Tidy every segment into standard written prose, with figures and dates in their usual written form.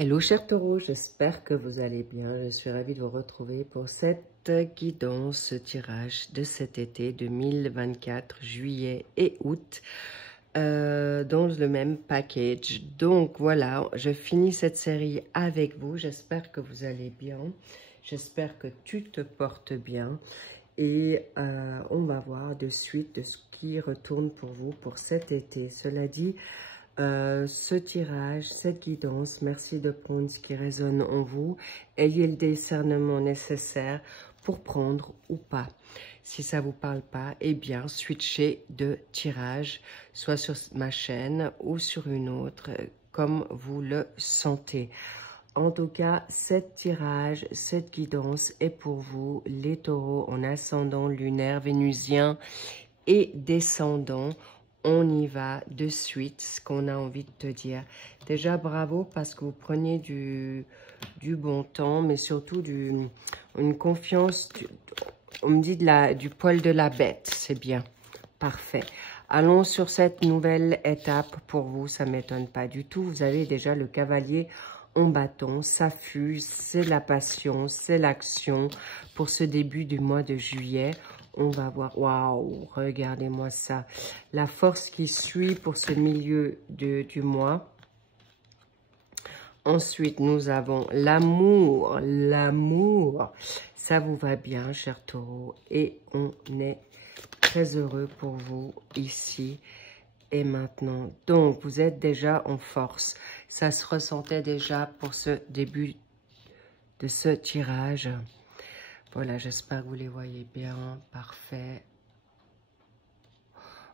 Hello chers taureaux, j'espère que vous allez bien. Je suis ravie de vous retrouver pour cette guidance, ce tirage de cet été 2024, juillet et août, dans le même package. Donc voilà, je finis cette série avec vous. J'espère que vous allez bien. J'espère que tu te portes bien. Et on va voir de suite de ce qui retourne pour vous pour cet été. Cela dit, ce tirage, cette guidance, merci de prendre ce qui résonne en vous. Ayez le discernement nécessaire pour prendre ou pas. Si ça ne vous parle pas, eh bien, switchez de tirage, soit sur ma chaîne ou sur une autre, comme vous le sentez. En tout cas, cet tirage, cette guidance est pour vous, les taureaux en ascendant lunaire, vénusien et descendant. On y va de suite, ce qu'on a envie de te dire. Déjà, bravo parce que vous prenez du bon temps, mais surtout une confiance, on me dit du poil de la bête, c'est bien, parfait. Allons sur cette nouvelle étape pour vous, ça ne m'étonne pas du tout. Vous avez déjà le cavalier en bâton, ça fuse, c'est la passion, c'est l'action pour ce début du mois de juillet. On va voir, waouh, regardez-moi ça. La force qui suit pour ce milieu du mois. Ensuite, nous avons l'amour, l'amour. Ça vous va bien, chers taureaux. Et on est très heureux pour vous ici et maintenant. Donc, vous êtes déjà en force. Ça se ressentait déjà pour ce début de ce tirage. Voilà, j'espère que vous les voyez bien. Parfait.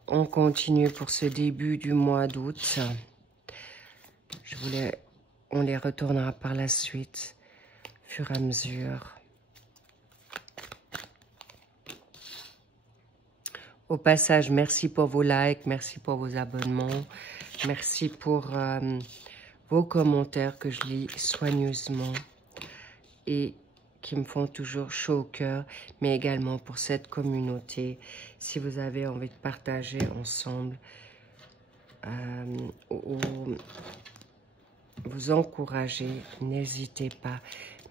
On continue pour ce début du mois d'août. On les retournera par la suite, au fur et à mesure. Au passage, merci pour vos likes, merci pour vos abonnements, merci pour vos commentaires que je lis soigneusement et qui me font toujours chaud au cœur, mais également pour cette communauté. Si vous avez envie de partager ensemble, ou vous encourager, n'hésitez pas.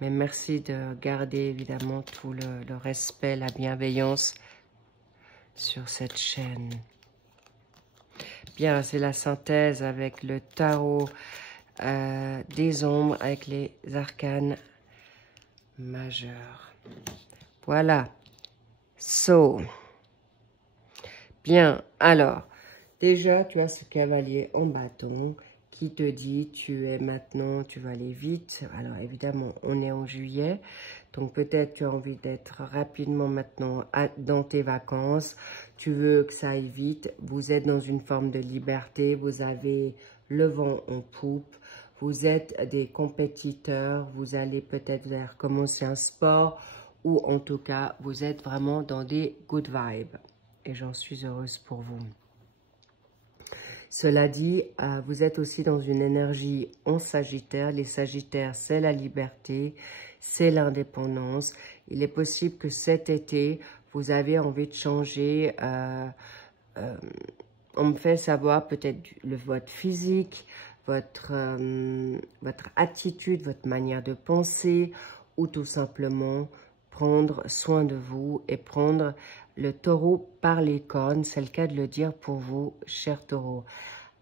Mais merci de garder évidemment tout le respect, la bienveillance sur cette chaîne. Bien, c'est la synthèse avec le tarot des ombres, avec les arcanes majeurs. Voilà. So. Bien, alors, déjà, tu as ce cavalier en bâton qui te dit, tu vas aller vite. Alors, évidemment, on est en juillet, donc peut-être tu as envie d'être rapidement maintenant dans tes vacances. Tu veux que ça aille vite. Vous êtes dans une forme de liberté. Vous avez le vent en poupe. Vous êtes des compétiteurs. Vous allez peut-être recommencer un sport ou en tout cas, vous êtes vraiment dans des good vibes. Et j'en suis heureuse pour vous. Cela dit, vous êtes aussi dans une énergie en Sagittaire. Les Sagittaires, c'est la liberté, c'est l'indépendance. Il est possible que cet été, vous avez envie de changer. On me fait savoir peut-être votre physique, votre attitude, votre manière de penser, ou tout simplement prendre soin de vous et prendre le taureau par les cornes. C'est le cas de le dire pour vous, chers taureaux.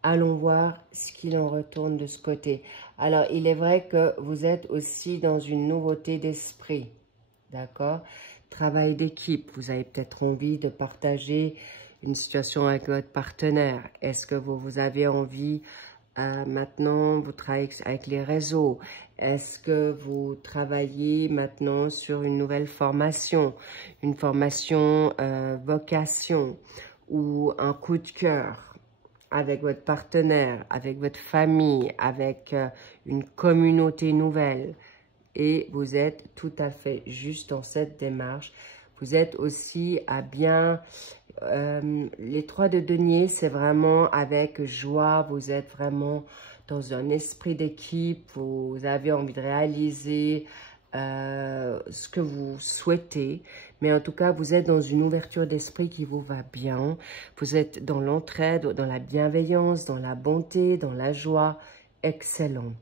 Allons voir ce qu'il en retourne de ce côté. Alors, il est vrai que vous êtes aussi dans une nouveauté d'esprit, d'accord? Travail d'équipe, vous avez peut-être envie de partager une situation avec votre partenaire. Est-ce que vous avez envie, maintenant, vous travaillez avec les réseaux? Est-ce que vous travaillez maintenant sur une nouvelle formation, une formation vocation ou un coup de cœur avec votre partenaire, avec votre famille, avec une communauté nouvelle? Et vous êtes tout à fait juste dans cette démarche. Vous êtes aussi à bien... les 3 de denier, c'est vraiment avec joie. Vous êtes vraiment dans un esprit d'équipe. Vous avez envie de réaliser ce que vous souhaitez. Mais en tout cas, vous êtes dans une ouverture d'esprit qui vous va bien. Vous êtes dans l'entraide, dans la bienveillance, dans la bonté, dans la joie. Excellent.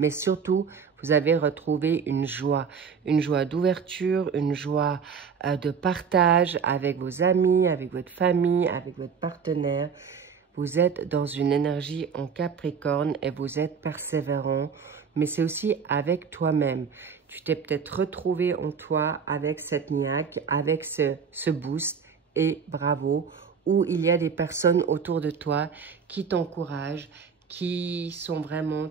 mais surtout, vous avez retrouvé une joie d'ouverture, une joie de partage avec vos amis, avec votre famille, avec votre partenaire. Vous êtes dans une énergie en Capricorne et vous êtes persévérant, mais c'est aussi avec toi-même. Tu t'es peut-être retrouvé en toi avec cette niaque, avec ce boost, et bravo, où il y a des personnes autour de toi qui t'encouragent, qui sont vraiment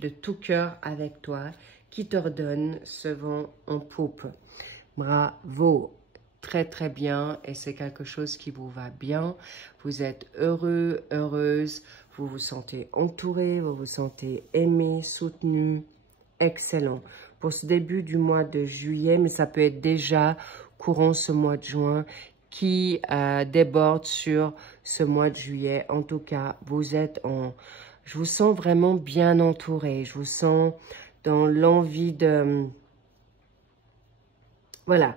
de tout cœur avec toi, qui te redonnent ce vent en poupe. Bravo, très très bien, et c'est quelque chose qui vous va bien. Vous êtes heureux, heureuse, vous vous sentez entouré, vous vous sentez aimé, soutenu. Excellent. Pour ce début du mois de juillet, mais ça peut être déjà courant ce mois de juin, qui déborde sur ce mois de juillet. En tout cas, vous êtes en... Je vous sens vraiment bien entouré. Je vous sens dans l'envie de... Voilà.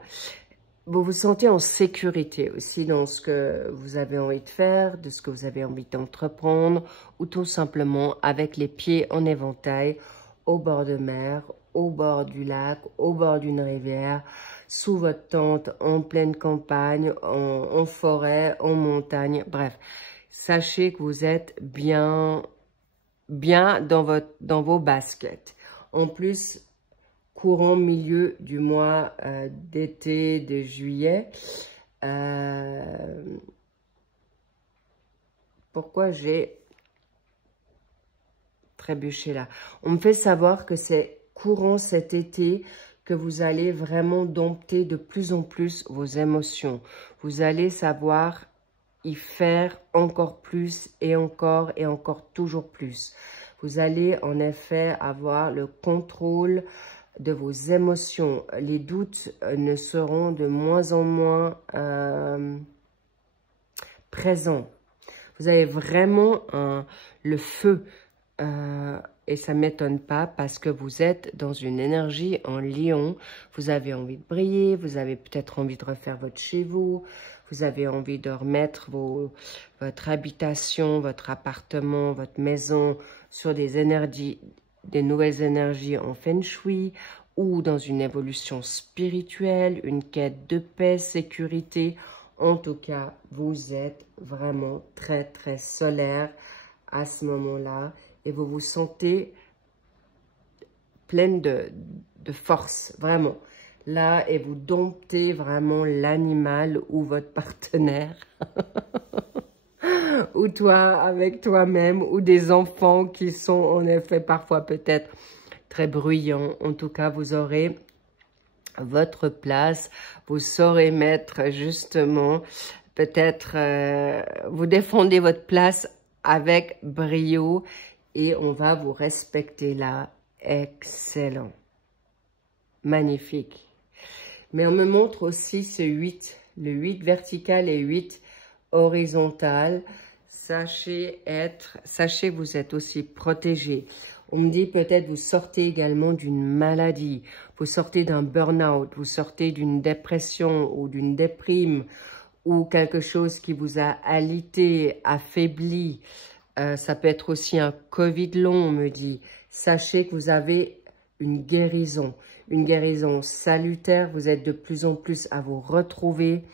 Vous vous sentez en sécurité aussi dans ce que vous avez envie de faire, de ce que vous avez envie d'entreprendre, ou tout simplement avec les pieds en éventail, au bord de mer, au bord du lac, au bord d'une rivière, sous votre tente, en pleine campagne, en forêt, en montagne, bref. Sachez que vous êtes bien dans vos baskets. En plus, courant milieu du mois d'été de juillet. Pourquoi j'ai trébuché là? On me fait savoir que c'est courant cet été que vous allez vraiment dompter de plus en plus vos émotions. Vous allez savoir y faire encore plus et encore toujours plus. Vous allez en effet avoir le contrôle de vos émotions. Les doutes ne seront de moins en moins présents. Vous avez vraiment le feu et ça ne m'étonne pas parce que vous êtes dans une énergie en lion. Vous avez envie de briller, vous avez peut-être envie de refaire votre chez vous, vous avez envie de remettre votre habitation, votre appartement, votre maison sur des énergies, des nouvelles énergies en feng shui ou dans une évolution spirituelle, une quête de paix, sécurité. En tout cas, vous êtes vraiment très, très solaire à ce moment-là et vous vous sentez pleine de force, vraiment. Là, et vous domptez vraiment l'animal ou votre partenaire. Ou toi, avec toi-même, ou des enfants qui sont en effet parfois peut-être très bruyants. En tout cas, vous aurez votre place. Vous saurez mettre justement, peut-être, vous défendez votre place avec brio et on va vous respecter là. Excellent. Magnifique. Mais on me montre aussi ce 8, le 8 vertical et 8 horizontal. Sachez que vous êtes aussi protégé. On me dit peut-être vous sortez également d'une maladie, vous sortez d'un burn-out, vous sortez d'une dépression ou d'une déprime ou quelque chose qui vous a alité, affaibli. Ça peut être aussi un Covid long, on me dit. Sachez que vous avez une guérison salutaire. Vous êtes de plus en plus à vous retrouver.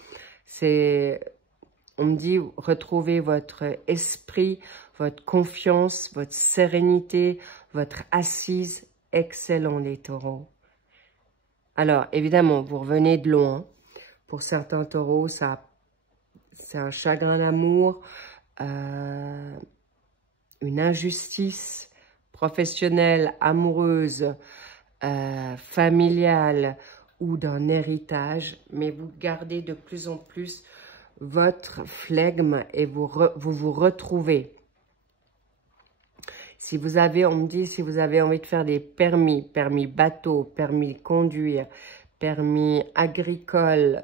On me dit, retrouvez votre esprit, votre confiance, votre sérénité, votre assise. Excellent, les taureaux. Alors, évidemment, vous revenez de loin. Pour certains taureaux, c'est un chagrin d'amour, une injustice professionnelle, amoureuse, familiale ou d'un héritage. Mais vous gardez de plus en plus votre flegme et vous retrouvez. Si vous avez, on me dit, si vous avez envie de faire des permis bateau, permis conduire, permis agricole,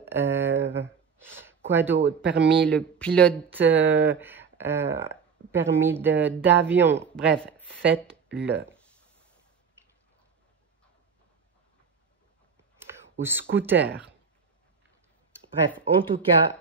quoi d'autre, permis le pilote, permis d'avion, bref, faites-le. Ou scooter. Bref, en tout cas,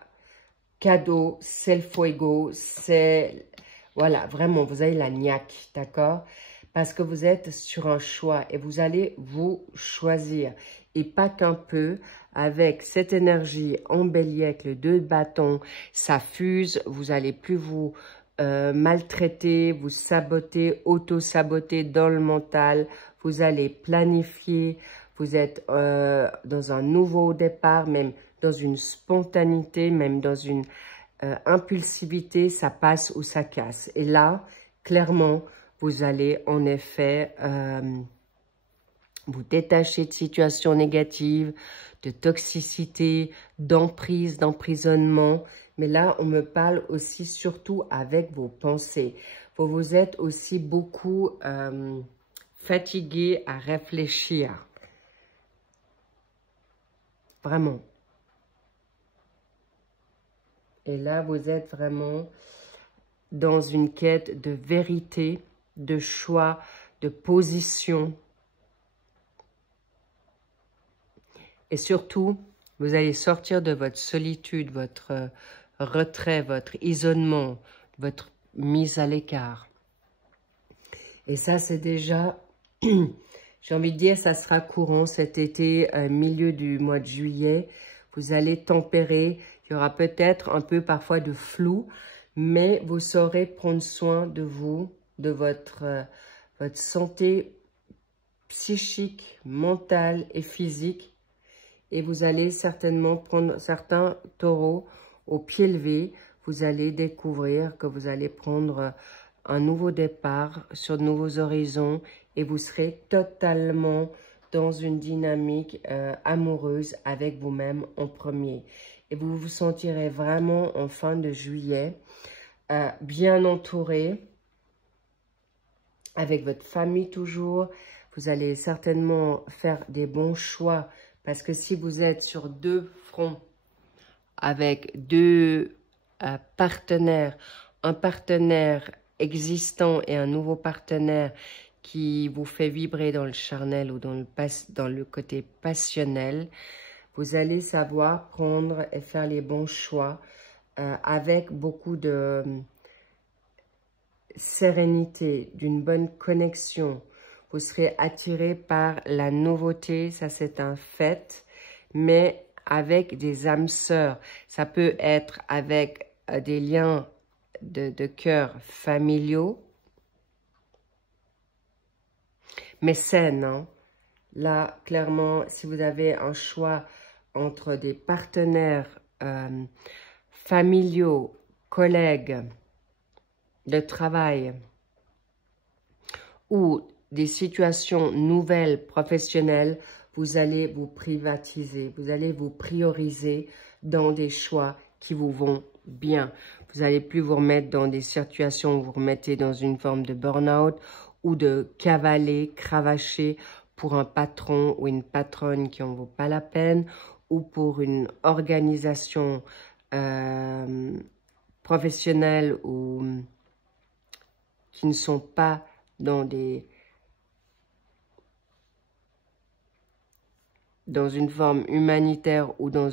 cadeau, c'est le fuego, c'est... Voilà, vraiment, vous avez la niaque, d'accord? parce que vous êtes sur un choix et vous allez vous choisir. Et pas qu'un peu, avec cette énergie en bélier, avec le 2 de bâton, ça fuse, vous n'allez plus vous maltraiter, vous saboter, auto-saboter dans le mental, vous allez planifier, vous êtes dans un nouveau départ, même dans une spontanéité, même dans une impulsivité, ça passe ou ça casse. Et là, clairement, vous allez en effet vous détacher de situations négatives, de toxicité, d'emprise, d'emprisonnement. Mais là, on me parle aussi surtout avec vos pensées. Vous êtes aussi beaucoup fatigué à réfléchir. Vraiment. Et là, vous êtes vraiment dans une quête de vérité, de choix, de position. Et surtout, vous allez sortir de votre solitude, votre retrait, votre isolement, votre mise à l'écart. Et ça, c'est déjà, j'ai envie de dire, ça sera courant cet été, milieu du mois de juillet. Vous allez tempérer, il y aura peut-être un peu parfois de flou, mais vous saurez prendre soin de vous, de votre santé psychique, mentale et physique. Et vous allez certainement prendre certains taureaux au pied levé. Vous allez découvrir que vous allez prendre un nouveau départ sur de nouveaux horizons et vous serez totalement dans une dynamique amoureuse avec vous-même en premier. Et vous vous sentirez vraiment en fin de juillet bien entouré, avec votre famille toujours. Vous allez certainement faire des bons choix parce que si vous êtes sur 2 fronts avec 2 partenaires, un partenaire existant et un nouveau partenaire qui vous fait vibrer dans le charnel ou dans le côté passionnel, vous allez savoir prendre et faire les bons choix avec beaucoup de sérénité, d'une bonne connexion. Vous serez attiré par la nouveauté, ça c'est un fait, mais avec des âmes sœurs. Ça peut être avec des liens de cœur familiaux, mais saines. Hein? Là, clairement, si vous avez un choix entre des partenaires familiaux, collègues de travail ou des situations nouvelles, professionnelles, vous allez vous privatiser, vous allez vous prioriser dans des choix qui vous vont bien. Vous n'allez plus vous remettre dans des situations où vous vous remettez dans une forme de burn-out ou de cavaler, cravacher pour un patron ou une patronne qui n'en vaut pas la peine ou pour une organisation professionnelle ou qui ne sont pas dans une forme humanitaire ou dans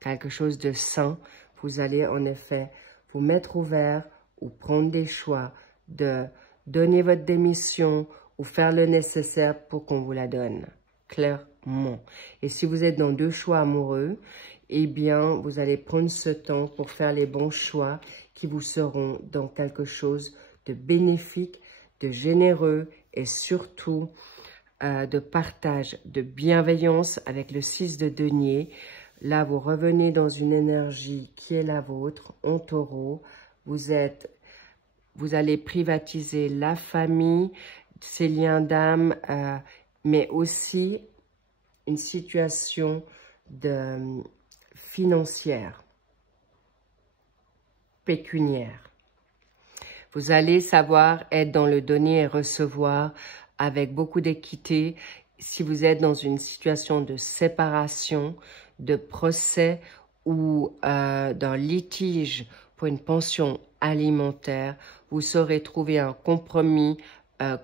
quelque chose de sain, vous allez en effet vous mettre ouvert ou prendre des choix de donner votre démission ou faire le nécessaire pour qu'on vous la donne, clairement. Et si vous êtes dans 2 choix amoureux, eh bien, vous allez prendre ce temps pour faire les bons choix qui vous seront dans quelque chose de bénéfique, de généreux et surtout de partage, de bienveillance avec le 6 de denier. Là, vous revenez dans une énergie qui est la vôtre, en taureau. Vous allez privatiser la famille, ses liens d'âme, mais aussi une situation financière, pécuniaire. Vous allez savoir être dans le donner et recevoir avec beaucoup d'équité. Si vous êtes dans une situation de séparation, de procès ou d'un litige pour une pension alimentaire, vous saurez trouver un compromis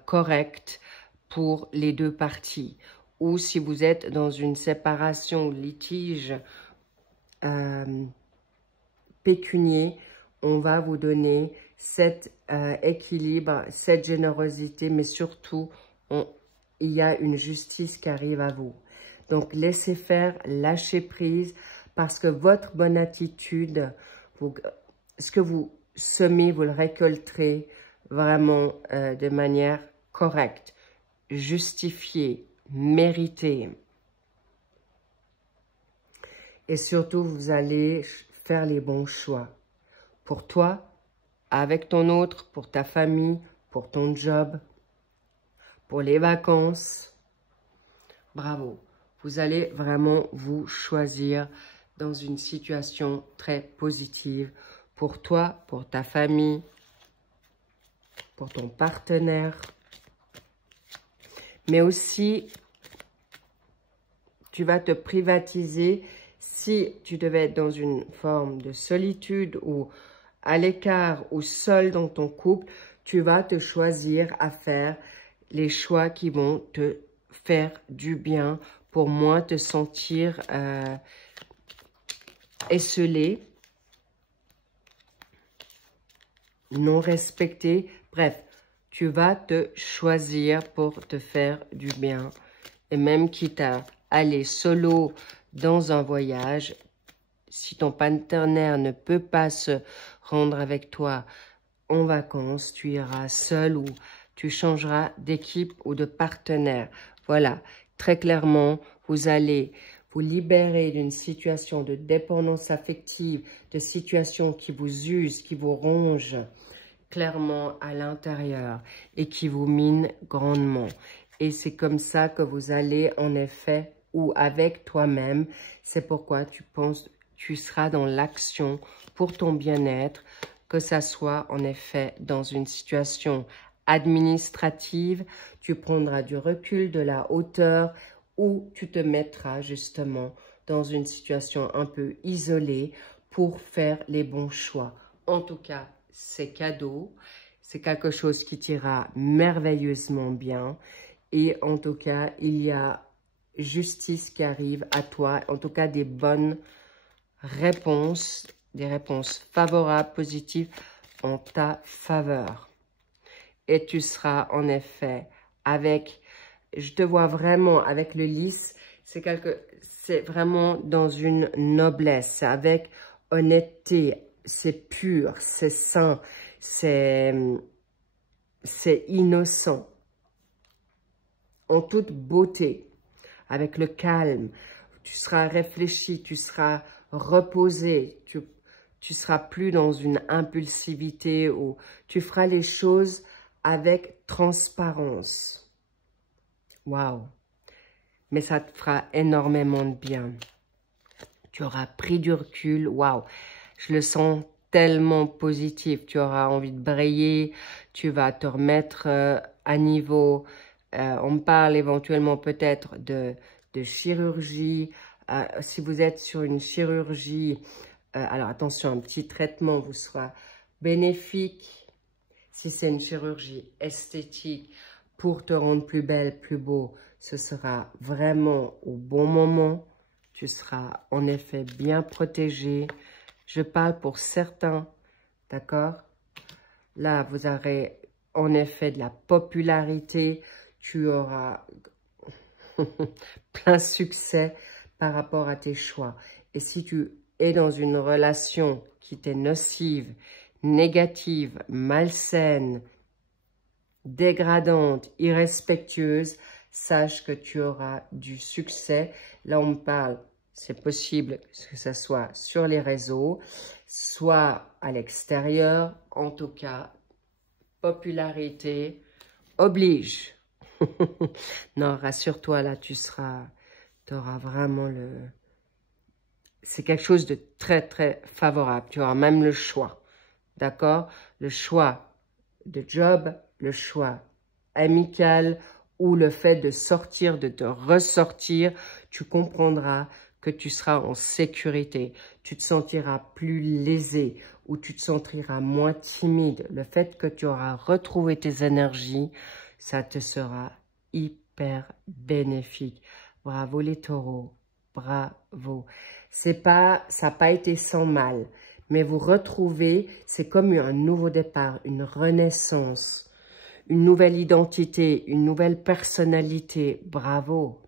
correct pour les 2 parties. Ou si vous êtes dans une séparation ou litige pécunier, on va vous donner cet équilibre, cette générosité, mais surtout, il y a une justice qui arrive à vous. Donc, laissez faire, lâchez prise, parce que votre bonne attitude, ce que vous semez, vous le récolterez vraiment de manière correcte, justifiée, méritée. Et surtout, vous allez faire les bons choix. Pour toi, avec ton autre, pour ta famille, pour ton job, pour les vacances. Bravo. Vous allez vraiment vous choisir dans une situation très positive pour toi, pour ta famille, pour ton partenaire. Mais aussi, tu vas te privatiser si tu devais être dans une forme de solitude ou à l'écart ou seul dans ton couple. Tu vas te choisir à faire les choix qui vont te faire du bien pour moins te sentir esselé, non respecté. Bref, tu vas te choisir pour te faire du bien. Et même quitte à aller solo dans un voyage, si ton partenaire ne peut pas se rendre avec toi en vacances, tu iras seul ou tu changeras d'équipe ou de partenaire. Voilà, très clairement, vous allez vous libérer d'une situation de dépendance affective, de situations qui vous usent, qui vous rongent clairement à l'intérieur et qui vous minent grandement. Et c'est comme ça que vous allez en effet, ou avec toi-même, c'est pourquoi tu seras dans l'action pour ton bien-être, que ça soit en effet dans une situation administrative, tu prendras du recul, de la hauteur, ou tu te mettras justement dans une situation un peu isolée pour faire les bons choix. En tout cas, c'est cadeau, c'est quelque chose qui t'ira merveilleusement bien et en tout cas, il y a justice qui arrive à toi, en tout cas des bonnes réponses, des réponses favorables, positives en ta faveur. Et tu seras en effet avec, je te vois vraiment avec le lys, c'est vraiment dans une noblesse, c'est avec honnêteté, c'est pur, c'est sain, c'est innocent, en toute beauté, avec le calme. Tu seras réfléchi, tu seras reposé, tu seras plus dans une impulsivité où tu feras les choses avec transparence. Waouh! Mais ça te fera énormément de bien. Tu auras pris du recul. Waouh! Je le sens tellement positif. Tu auras envie de briller. Tu vas te remettre à niveau. On parle éventuellement peut-être de chirurgie. Si vous êtes sur une chirurgie, alors attention, un petit traitement vous sera bénéfique. Si c'est une chirurgie esthétique pour te rendre plus belle, plus beau, ce sera vraiment au bon moment. Tu seras en effet bien protégé. Je parle pour certains, d'accord? Là, vous aurez en effet de la popularité. Tu auras plein succès par rapport à tes choix. Et si tu es dans une relation qui t'est nocive, négative, malsaine, dégradante, irrespectueuse, sache que tu auras du succès. Là, on me parle, c'est possible que ce soit sur les réseaux, soit à l'extérieur. En tout cas, popularité oblige. Non, rassure-toi, là, tu auras vraiment c'est quelque chose de très, très favorable. Tu auras même le choix, d'accord? Le choix de job, le choix amical ou le fait de sortir, de te ressortir, tu comprendras que tu seras en sécurité. Tu te sentiras plus lésé ou tu te sentiras moins timide. Le fait que tu auras retrouvé tes énergies, ça te sera hyper bénéfique. Bravo les taureaux, bravo. Ça n'a pas été sans mal, Mais vous retrouvez, c'est comme un nouveau départ, une renaissance, une nouvelle identité, une nouvelle personnalité. Bravo!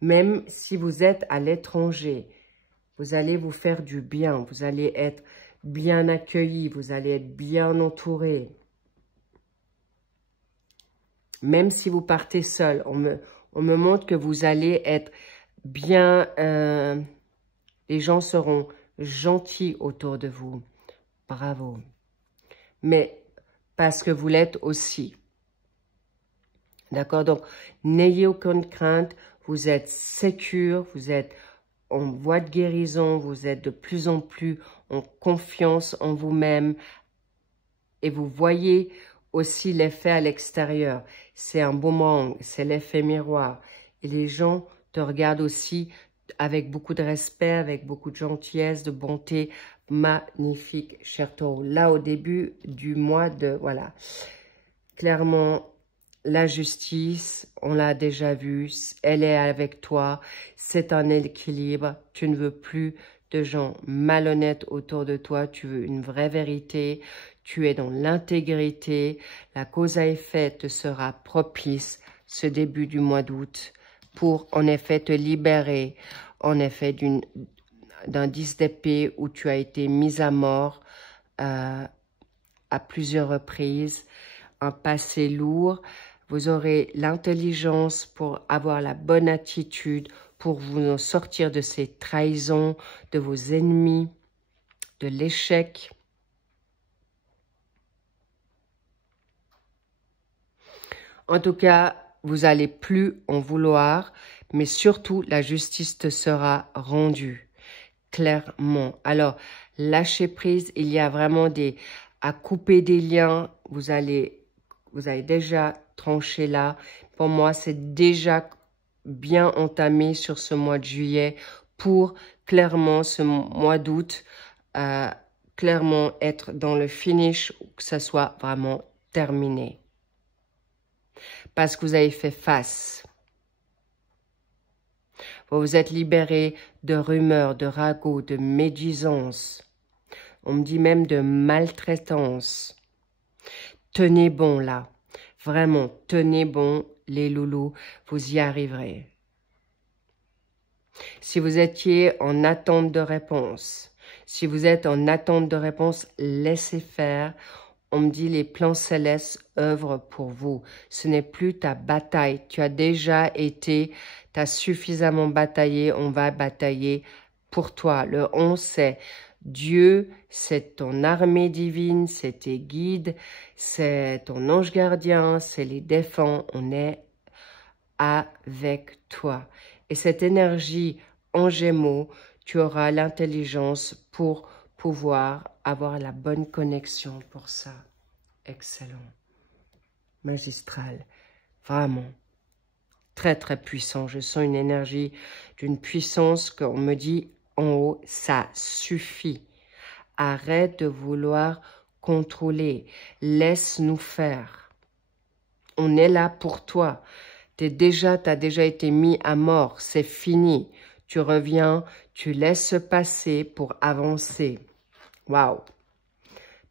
Même si vous êtes à l'étranger, vous allez vous faire du bien, vous allez être bien accueilli, vous allez être bien entouré. Même si vous partez seul, on me montre que vous allez être bien, les gens seront gentils autour de vous. Bravo. Mais parce que vous l'êtes aussi. D'accord? Donc, n'ayez aucune crainte. Vous êtes sécure, vous êtes en voie de guérison, vous êtes de plus en plus en confiance en vous-même. Et vous voyez aussi l'effet à l'extérieur. C'est un boomerang, c'est l'effet miroir. Et les gens te regardent aussi avec beaucoup de respect, avec beaucoup de gentillesse, de bonté. Magnifique, cher taureau. Là, au début du mois de... Voilà. Clairement, la justice, on l'a déjà vu, elle est avec toi. C'est un équilibre. Tu ne veux plus de gens malhonnêtes autour de toi. Tu veux une vraie vérité. Tu es dans l'intégrité. La cause à effet te sera propice ce début du mois d'août pour en effet te libérer en effet d'un 10 d'épée où tu as été mise à mort à plusieurs reprises, un passé lourd. Vous aurez l'intelligence pour avoir la bonne attitude, pour vous en sortir de ces trahisons, de vos ennemis, de l'échec. En tout cas, vous n'allez plus en vouloir, mais surtout, la justice te sera rendue, clairement. Alors, lâchez prise, il y a vraiment à couper des liens, vous avez déjà tranché là. Pour moi, c'est déjà bien entamé sur ce mois de juillet pour clairement ce mois d'août, clairement être dans le finish, que ça soit vraiment terminé. Parce que vous avez fait face. Vous vous êtes libéré de rumeurs, de ragots, de médisance. On me dit même de maltraitance. Tenez bon là. Vraiment, tenez bon les loulous. Vous y arriverez. Si vous étiez en attente de réponse, si vous êtes en attente de réponse, laissez faire. On me dit les plans célestes œuvrent pour vous. Ce n'est plus ta bataille. Tu as déjà été, tu as suffisamment bataillé. On va batailler pour toi. Le 11, c'est Dieu, c'est ton armée divine, c'est tes guides, c'est ton ange gardien, c'est les défunts. On est avec toi. Et cette énergie en Gémeaux, tu auras l'intelligence pour pouvoir avoir la bonne connexion pour ça. Excellent. Magistral. Vraiment. Très, très puissant. Je sens une énergie d'une puissance qu'on me dit en haut, ça suffit. Arrête de vouloir contrôler. Laisse-nous faire. On est là pour toi. T'as déjà été mis à mort. C'est fini. Tu reviens, tu laisses passer pour avancer. Waouh!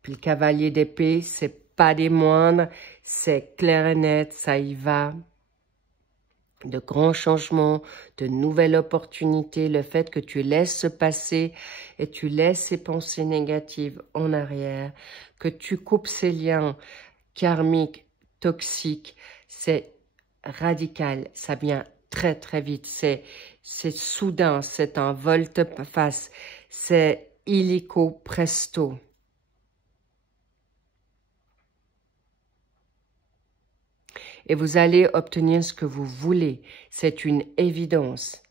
Puis le cavalier d'épée, c'est pas des moindres, c'est clair et net, ça y va. De grands changements, de nouvelles opportunités, le fait que tu laisses passer et tu laisses ces pensées négatives en arrière, que tu coupes ces liens karmiques, toxiques, c'est radical, ça vient très très vite, c'est soudain, c'est un volte-face, c'est illico presto. Et vous allez obtenir ce que vous voulez. C'est une évidence.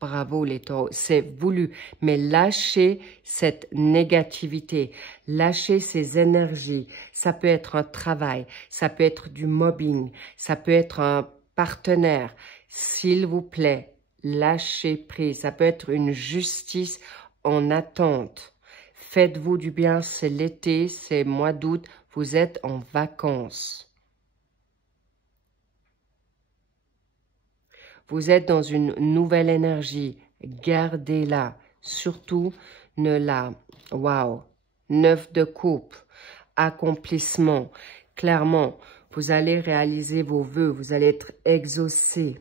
Bravo les taureaux, c'est voulu. Mais lâchez cette négativité, lâchez ces énergies. Ça peut être un travail, ça peut être du mobbing, ça peut être un partenaire. S'il vous plaît, lâchez prise. Ça peut être une justice en attente. Faites-vous du bien, c'est l'été, c'est mois d'août, vous êtes en vacances. Vous êtes dans une nouvelle énergie. Gardez-la. Surtout, ne l'a. Waouh. 9 de coupe. Accomplissement. Clairement, vous allez réaliser vos vœux. Vous allez être exaucé.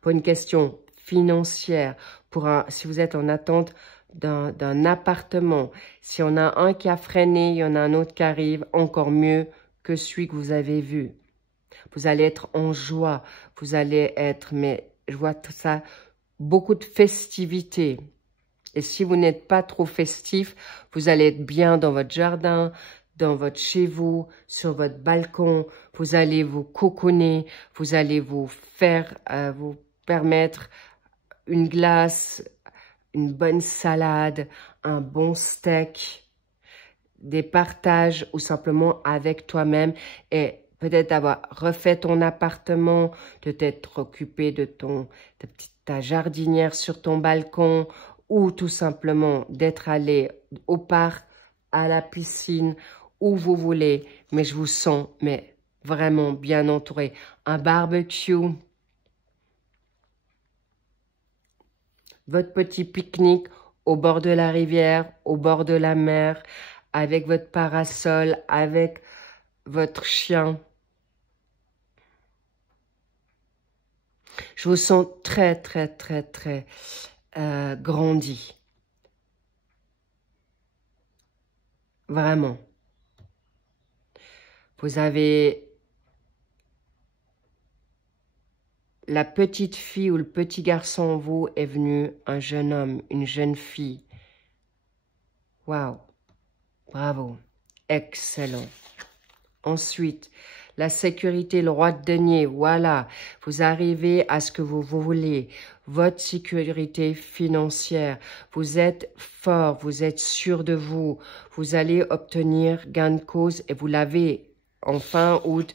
Pour une question financière, si vous êtes en attente d'un appartement, si on a un qui a freiné, il y en a un autre qui arrive, encore mieux que celui que vous avez vu. Vous allez être en joie, vous allez être, mais je vois tout ça, beaucoup de festivités. Et si vous n'êtes pas trop festif, vous allez être bien dans votre jardin, dans votre chez vous, sur votre balcon. Vous allez vous cocooner, vous allez vous faire, vous permettre une glace, une bonne salade, un bon steak, des partages ou simplement avec toi-même et peut-être avoir refait ton appartement, de t'être occupé de ta jardinière sur ton balcon ou tout simplement d'être allé au parc, à la piscine, où vous voulez. Mais je vous sens mais vraiment bien entouré. Un barbecue, votre petit pique-nique au bord de la rivière, au bord de la mer, avec votre parasol, avec votre chien. Je vous sens très, très, très, très grandi. Vraiment. Vous avez la petite fille ou le petit garçon en vous est venu un jeune homme, une jeune fille. Waouh. Bravo. Excellent. Ensuite, la sécurité, le roi de denier, voilà. Vous arrivez à ce que vous voulez. Votre sécurité financière. Vous êtes fort, vous êtes sûr de vous. Vous allez obtenir gain de cause et vous l'avez en fin août,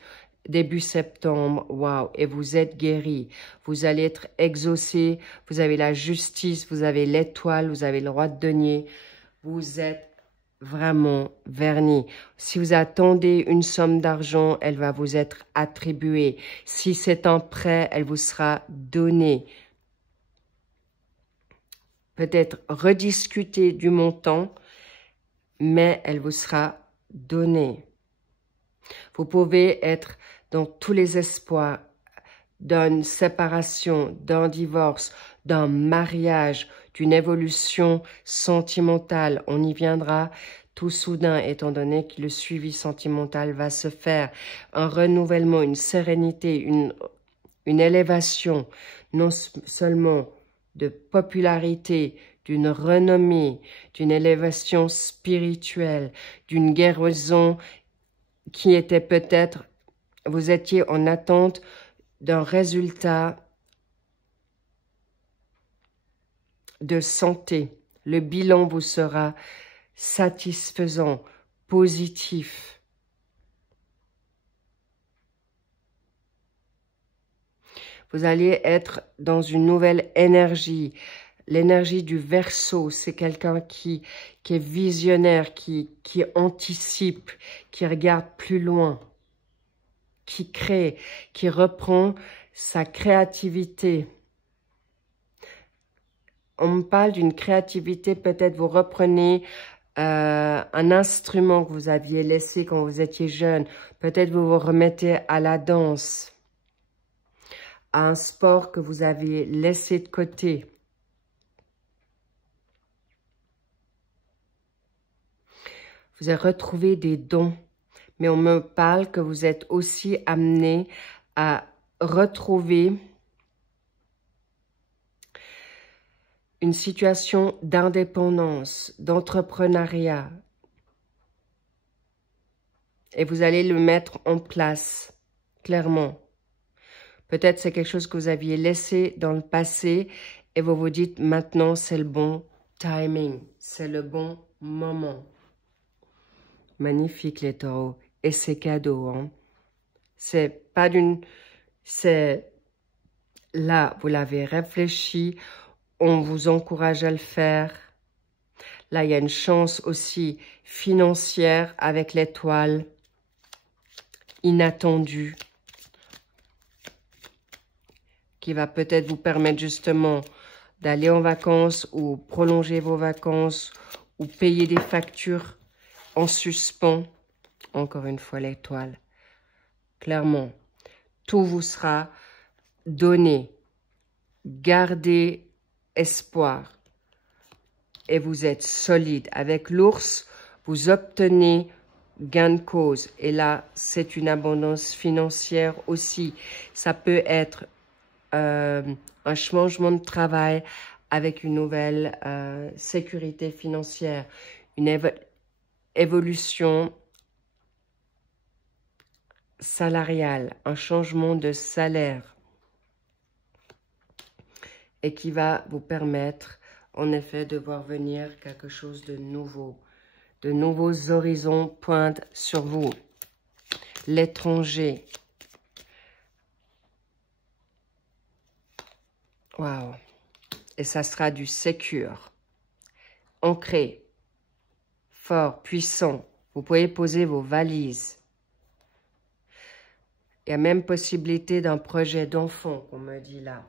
début septembre. Waouh. Et vous êtes guéri. Vous allez être exaucé. Vous avez la justice, vous avez l'étoile, vous avez le roi de denier. Vous êtes vraiment verni. Si vous attendez une somme d'argent, elle va vous être attribuée. Si c'est un prêt, elle vous sera donnée. Peut-être rediscuter du montant, mais elle vous sera donnée. Vous pouvez être dans tous les espoirs d'une séparation, d'un divorce, d'un mariage, d'une évolution sentimentale. On y viendra tout soudain, étant donné que le suivi sentimental va se faire. Un renouvellement, une sérénité, une élévation, non seulement de popularité, d'une renommée, d'une élévation spirituelle, d'une guérison qui était peut-être, vous étiez en attente d'un résultat de santé. Le bilan vous sera satisfaisant, positif. Vous allez être dans une nouvelle énergie. L'énergie du Verseau, c'est quelqu'un qui est visionnaire, qui anticipe, qui regarde plus loin, qui crée, qui reprend sa créativité. On me parle d'une créativité, peut-être vous reprenez un instrument que vous aviez laissé quand vous étiez jeune. Peut-être vous vous remettez à la danse, à un sport que vous avez laissé de côté. Vous avez retrouvé des dons, mais on me parle que vous êtes aussi amené à retrouver une situation d'indépendance, d'entrepreneuriat. Et vous allez le mettre en place, clairement. Peut-être c'est quelque chose que vous aviez laissé dans le passé et vous vous dites maintenant c'est le bon timing, c'est le bon moment. Magnifique les taureaux. Et c'est cadeau, hein. C'est pas d'une... C'est... Là, vous l'avez réfléchi. On vous encourage à le faire. Là, il y a une chance aussi financière avec l'étoile. Inattendue. Qui va peut-être vous permettre justement d'aller en vacances ou prolonger vos vacances ou payer des factures en suspens. Encore une fois, l'étoile. Clairement, tout vous sera donné. Gardez espoir. Et vous êtes solide. Avec l'ours, vous obtenez gain de cause. Et là, c'est une abondance financière aussi. Ça peut être un changement de travail avec une nouvelle sécurité financière, une évolution salariale, un changement de salaire et qui va vous permettre en effet de voir venir quelque chose de nouveau. De nouveaux horizons pointent sur vous. L'étranger. Waouh. Et ça sera du sécure. Ancré. Fort, puissant. Vous pouvez poser vos valises. Il y a même possibilité d'un projet d'enfant, qu'on me dit là.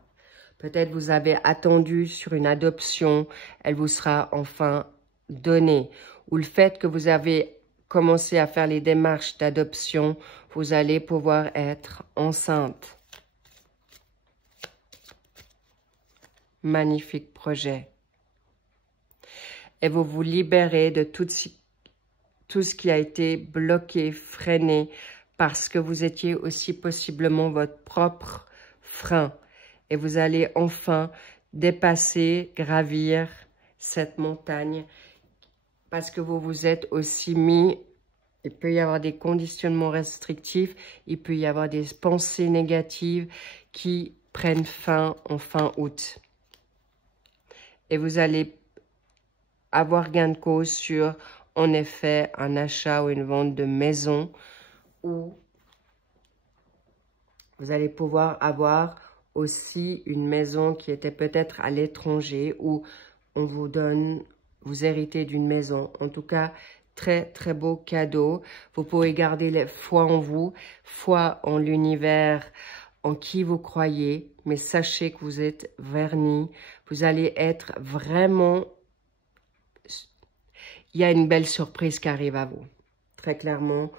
Peut-être vous avez attendu sur une adoption, elle vous sera enfin donnée. Ou le fait que vous avez commencé à faire les démarches d'adoption, vous allez pouvoir être enceinte. Magnifique projet. Et vous vous libérez de tout ce qui a été bloqué, freiné, parce que vous étiez aussi possiblement votre propre frein. Et vous allez enfin dépasser, gravir cette montagne, parce que vous vous êtes aussi mis, il peut y avoir des conditionnements restrictifs, il peut y avoir des pensées négatives qui prennent fin en fin août. Et vous allez avoir gain de cause sur, en effet, un achat ou une vente de maison, où vous allez pouvoir avoir aussi une maison qui était peut-être à l'étranger, où on vous donne, vous héritez d'une maison. En tout cas, très, très beau cadeau. Vous pouvez garder la foi en vous, foi en l'univers, en qui vous croyez, mais sachez que vous êtes vernis. Vous allez être vraiment... Il y a une belle surprise qui arrive à vous, très clairement.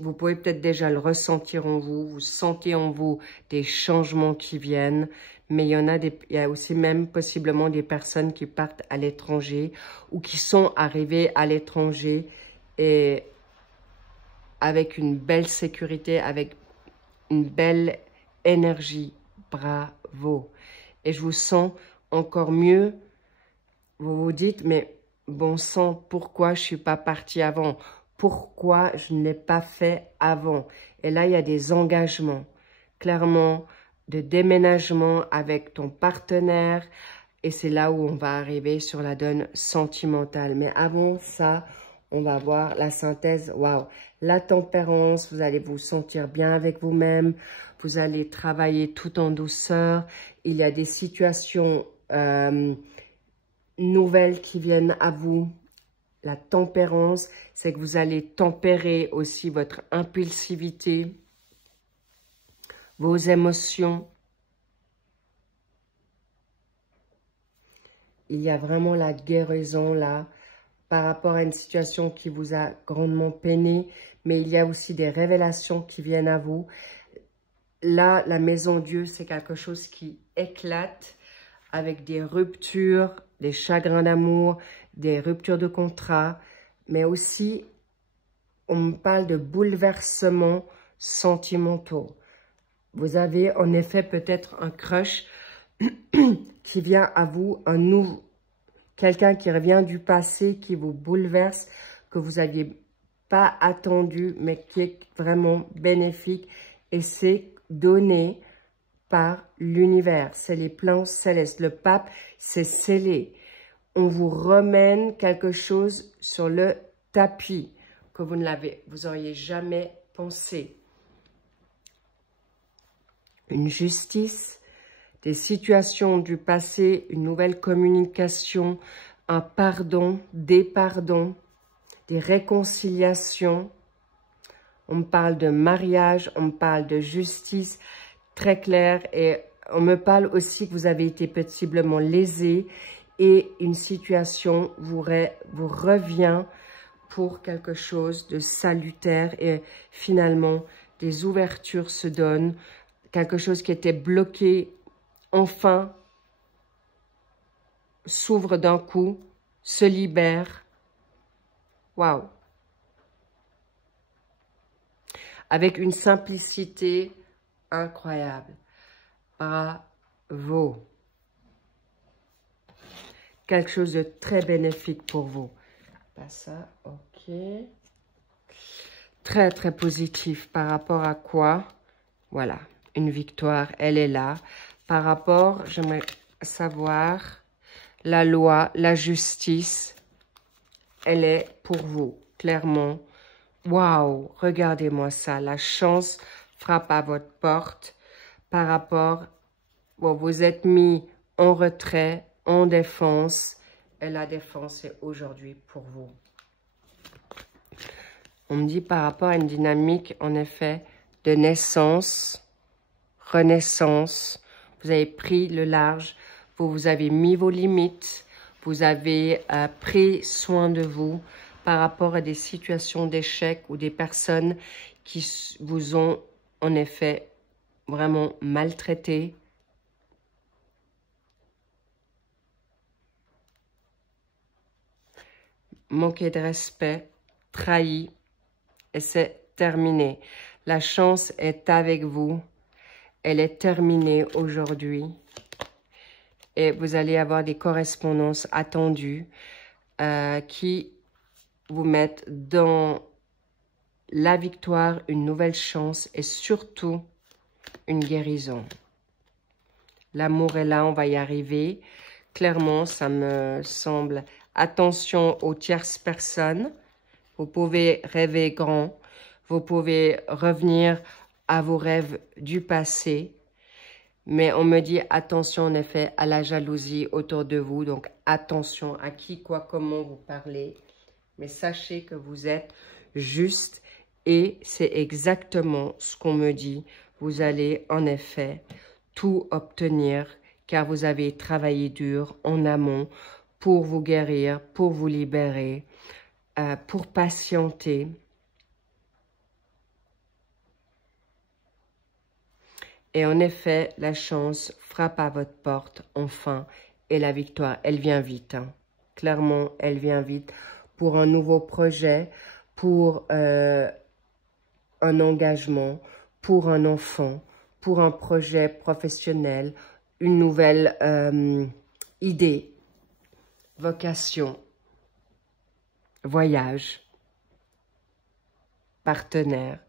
Vous pouvez peut-être déjà le ressentir en vous, vous sentez en vous des changements qui viennent, mais il y a aussi même possiblement des personnes qui partent à l'étranger ou qui sont arrivées à l'étranger et avec une belle sécurité, avec une belle énergie. Bravo. Et je vous sens encore mieux. Vous vous dites, mais bon sang, pourquoi je ne suis pas partie avant ? Pourquoi je ne l'ai pas fait avant? Et là, il y a des engagements, clairement, de déménagement avec ton partenaire. Et c'est là où on va arriver sur la donne sentimentale. Mais avant ça, on va voir la synthèse. Waouh! La tempérance, vous allez vous sentir bien avec vous-même. Vous allez travailler tout en douceur. Il y a des situations nouvelles qui viennent à vous. La tempérance, c'est que vous allez tempérer aussi votre impulsivité, vos émotions. Il y a vraiment la guérison là, par rapport à une situation qui vous a grandement peiné, mais il y a aussi des révélations qui viennent à vous. Là, la maison Dieu, c'est quelque chose qui éclate avec des ruptures, des chagrins d'amour, des ruptures de contrat, mais aussi, on me parle de bouleversements sentimentaux. Vous avez en effet peut-être un crush qui vient à vous, quelqu'un qui revient du passé, qui vous bouleverse, que vous n'aviez pas attendu, mais qui est vraiment bénéfique. Et c'est donné par l'univers. C'est les plans célestes. Le pape, c'est scellé. On vous remène quelque chose sur le tapis que vous auriez jamais pensé. Une justice, des situations du passé, une nouvelle communication, un pardon, des pardons, des réconciliations. On me parle de mariage, on me parle de justice très claire et On me parle aussi que vous avez été possiblement lésé et une situation vous revient pour quelque chose de salutaire et finalement des ouvertures se donnent. Quelque chose qui était bloqué, enfin, s'ouvre d'un coup, se libère. Waouh! Avec une simplicité incroyable. Bravo! Quelque chose de très bénéfique pour vous. Pas ça, ok. Très, très positif par rapport à quoi? Voilà, une victoire, elle est là. Par rapport, j'aimerais savoir, la loi, la justice, elle est pour vous, clairement. Waouh, regardez-moi ça, la chance frappe à votre porte par rapport, bon, vous êtes mis en retrait, en défense, et la défense est aujourd'hui pour vous. On me dit par rapport à une dynamique, en effet, de naissance, renaissance. Vous avez pris le large, vous avez mis vos limites, vous avez pris soin de vous par rapport à des situations d'échec ou des personnes qui vous ont, en effet, vraiment maltraité. Manqué de respect, trahi, et c'est terminé. La chance est avec vous. Elle est terminée aujourd'hui. Et vous allez avoir des correspondances attendues qui vous mettent dans la victoire, une nouvelle chance et surtout une guérison. L'amour est là, on va y arriver. Clairement, ça me semble. Attention aux tierces personnes. Vous pouvez rêver grand. Vous pouvez revenir à vos rêves du passé. Mais on me dit attention en effet à la jalousie autour de vous. Donc attention à qui, quoi, comment vous parlez. Mais sachez que vous êtes juste et c'est exactement ce qu'on me dit. Vous allez en effet tout obtenir car vous avez travaillé dur en amont pour vous guérir, pour vous libérer, pour patienter. Et en effet, la chance frappe à votre porte, enfin, et la victoire, elle vient vite. Hein. Clairement, elle vient vite pour un nouveau projet, pour un engagement, pour un enfant, pour un projet professionnel, une nouvelle idée, vocation, voyage, partenaire.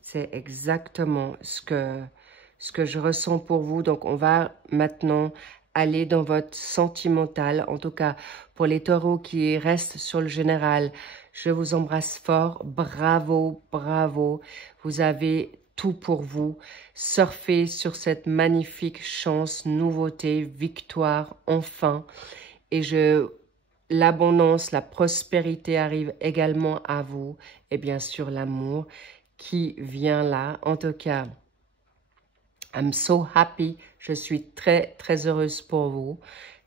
C'est exactement ce que je ressens pour vous. Donc, on va maintenant aller dans votre sentimental. En tout cas, pour les taureaux qui restent sur le général, je vous embrasse fort. Bravo, bravo. Vous avez tout pour vous. Surfez sur cette magnifique chance, nouveauté, victoire, enfin. Et l'abondance, la prospérité arrive également à vous. Et bien sûr, l'amour qui vient là. En tout cas, I'm so happy. Je suis très, très heureuse pour vous.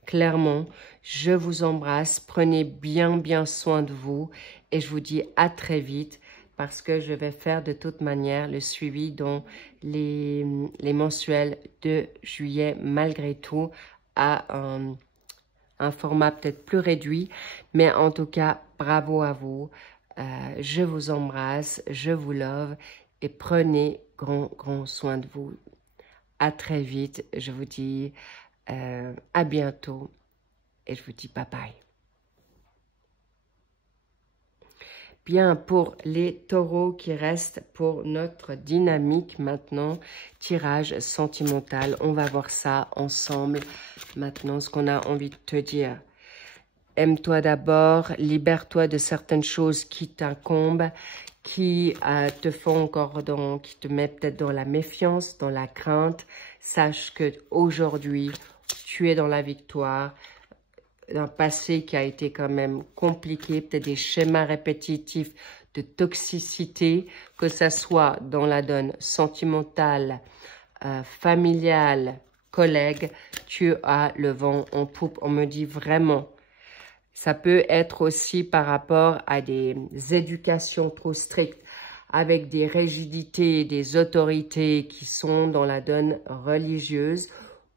Clairement, je vous embrasse. Prenez bien, bien soin de vous. Et je vous dis à très vite parce que je vais faire de toute manière le suivi dans les mensuels de juillet malgré tout à un format peut-être plus réduit. Mais en tout cas, bravo à vous. Je vous embrasse, je vous love et prenez grand, grand soin de vous. À très vite, je vous dis à bientôt et je vous dis bye bye. Bien, pour les taureaux qui restent pour notre dynamique maintenant, tirage sentimental, on va voir ça ensemble maintenant, ce qu'on a envie de te dire. Aime-toi d'abord, libère-toi de certaines choses qui t'incombent, qui te font encore qui te mettent peut-être dans la méfiance, dans la crainte. Sache que aujourd'hui, tu es dans la victoire. Un passé qui a été quand même compliqué, peut-être des schémas répétitifs de toxicité, que ça soit dans la donne sentimentale, familiale, collègue, tu as le vent en poupe. On me dit vraiment. Ça peut être aussi par rapport à des éducations trop strictes, avec des rigidités, des autorités qui sont dans la donne religieuse,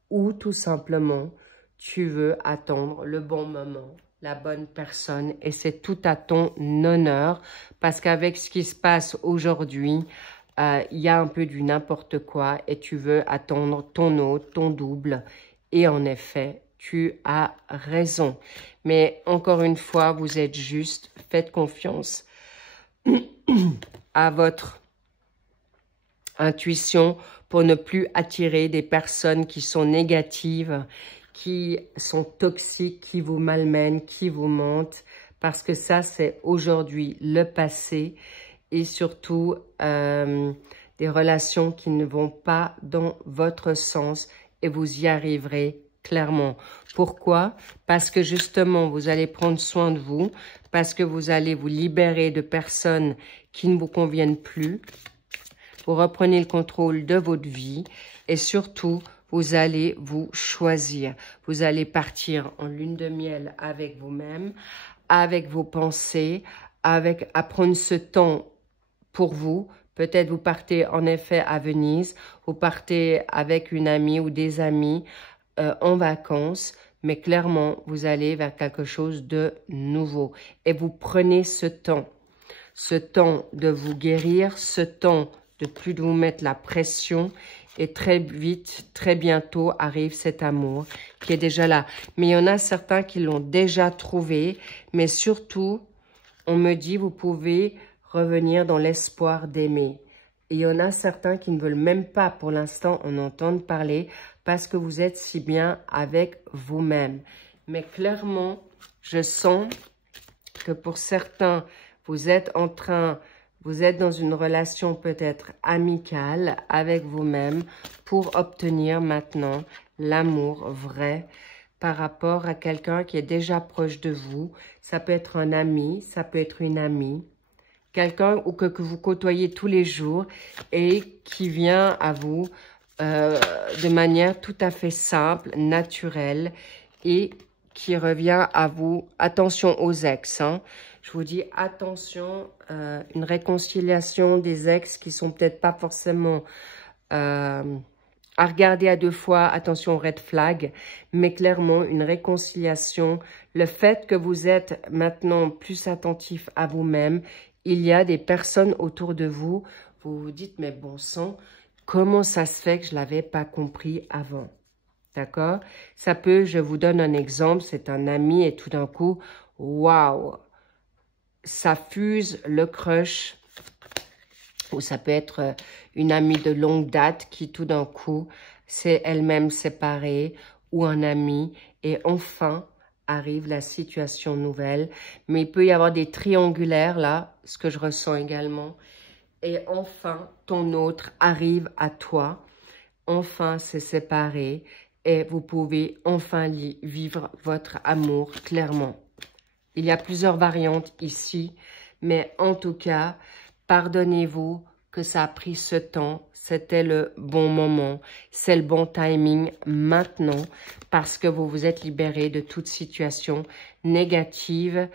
ou tout simplement, tu veux attendre le bon moment, la bonne personne, et c'est tout à ton honneur, parce qu'avec ce qui se passe aujourd'hui, il y a un peu du n'importe quoi, et tu veux attendre ton autre, ton double, et en effet, tu as raison. Mais encore une fois, vous êtes juste, faites confiance à votre intuition pour ne plus attirer des personnes qui sont négatives, qui sont toxiques, qui vous malmènent, qui vous mentent, parce que ça, c'est aujourd'hui le passé, et surtout des relations qui ne vont pas dans votre sens, et vous y arriverez clairement. Pourquoi? Parce que justement, vous allez prendre soin de vous, parce que vous allez vous libérer de personnes qui ne vous conviennent plus. Vous reprenez le contrôle de votre vie et surtout, vous allez vous choisir. Vous allez partir en lune de miel avec vous-même, avec vos pensées, à prendre ce temps pour vous. Peut-être vous partez en effet à Venise, vous partez avec une amie ou des amis en vacances, mais clairement, vous allez vers quelque chose de nouveau. Et vous prenez ce temps de vous guérir, ce temps de plus de vous mettre la pression, et très vite, très bientôt arrive cet amour qui est déjà là. Mais il y en a certains qui l'ont déjà trouvé, mais surtout, on me dit, vous pouvez revenir dans l'espoir d'aimer. Et il y en a certains qui ne veulent même pas pour l'instant en entendre parler parce que vous êtes si bien avec vous-même. Mais clairement, je sens que pour certains, vous êtes dans une relation peut-être amicale avec vous-même pour obtenir maintenant l'amour vrai par rapport à quelqu'un qui est déjà proche de vous. Ça peut être un ami, ça peut être une amie. Quelqu'un que vous côtoyez tous les jours et qui vient à vous de manière tout à fait simple, naturelle et qui revient à vous. Attention aux ex, hein. Je vous dis attention, une réconciliation des ex qui sont peut-être pas forcément à regarder à deux fois, attention aux red flags, mais clairement une réconciliation. Le fait que vous êtes maintenant plus attentif à vous-même, il y a des personnes autour de vous, vous vous dites, mais bon sang, comment ça se fait que je ne l'avais pas compris avant? D'accord? Ça peut, je vous donne un exemple, c'est un ami et tout d'un coup, waouh, ça fuse le crush. Ou ça peut être une amie de longue date qui tout d'un coup s'est elle-même séparée, ou un ami, et enfin arrive la situation nouvelle. Mais il peut y avoir des triangulaires là, ce que je ressens également. Et enfin, ton autre arrive à toi, enfin s'est séparé, et vous pouvez enfin vivre votre amour clairement. Il y a plusieurs variantes ici, mais en tout cas, pardonnez-vous que ça a pris ce temps. C'était le bon moment. C'est le bon timing maintenant parce que vous vous êtes libéré de toute situation négative.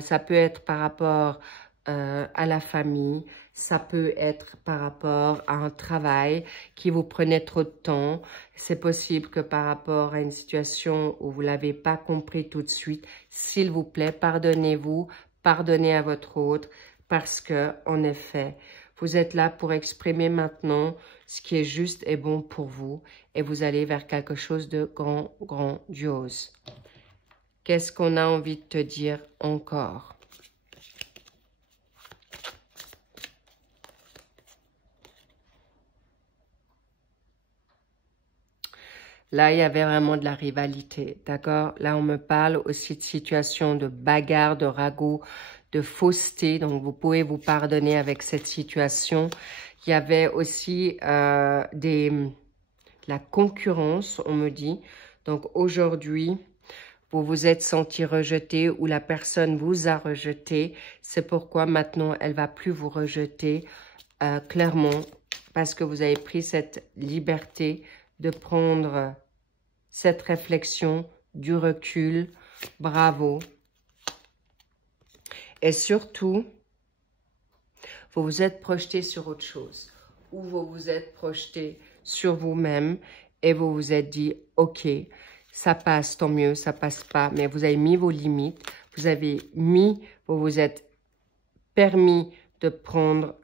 Ça peut être par rapport à la famille. Ça peut être par rapport à un travail qui vous prenait trop de temps. C'est possible que par rapport à une situation où vous ne l'avez pas compris tout de suite. S'il vous plaît, pardonnez-vous, pardonnez à votre autre parce que, en effet, vous êtes là pour exprimer maintenant ce qui est juste et bon pour vous et vous allez vers quelque chose de grandiose. Qu'est-ce qu'on a envie de te dire encore ? Là, il y avait vraiment de la rivalité, d'accord? Là, on me parle aussi de situation de bagarre, de ragot, de fausseté. Donc, vous pouvez vous pardonner avec cette situation. Il y avait aussi la concurrence, on me dit. Donc, aujourd'hui, vous vous êtes senti rejeté ou la personne vous a rejeté. C'est pourquoi maintenant, elle va plus vous rejeter clairement parce que vous avez pris cette liberté de prendre cette réflexion, du recul. Bravo. Et surtout, vous vous êtes projeté sur autre chose. Ou vous vous êtes projeté sur vous-même et vous vous êtes dit, ok, ça passe, tant mieux, ça passe pas. Mais vous avez mis vos limites, vous vous êtes permis de prendre,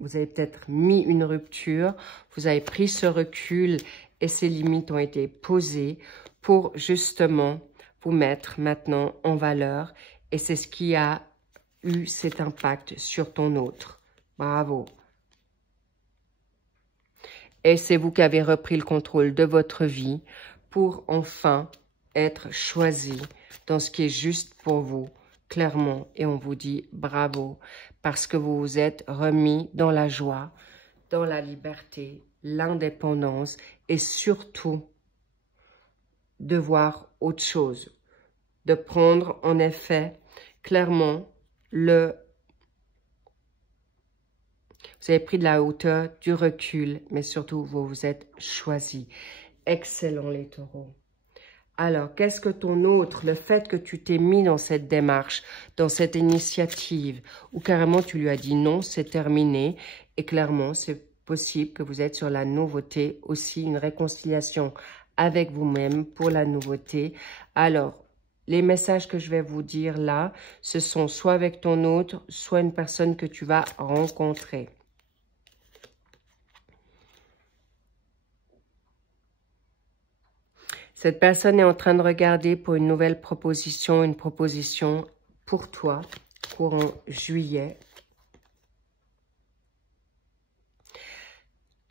vous avez peut-être mis une rupture, vous avez pris ce recul et ces limites ont été posées pour justement vous mettre maintenant en valeur. Et c'est ce qui a eu cet impact sur ton autre. Bravo. Et c'est vous qui avez repris le contrôle de votre vie pour enfin être choisi dans ce qui est juste pour vous, clairement. Et on vous dit bravo parce que vous vous êtes remis dans la joie, dans la liberté, l'indépendance et surtout de voir autre chose. De prendre en effet clairement vous avez pris de la hauteur, du recul, mais surtout, vous vous êtes choisi. Excellent, les taureaux. Alors, qu'est-ce que ton autre, le fait que tu t'es mis dans cette démarche, dans cette initiative, ou carrément tu lui as dit non, c'est terminé, et clairement, c'est possible que vous êtes sur la nouveauté, aussi une réconciliation avec vous-même pour la nouveauté. Alors, les messages que je vais vous dire là, ce sont soit avec ton autre, soit une personne que tu vas rencontrer. Cette personne est en train de regarder pour une nouvelle proposition, une proposition pour toi, courant juillet.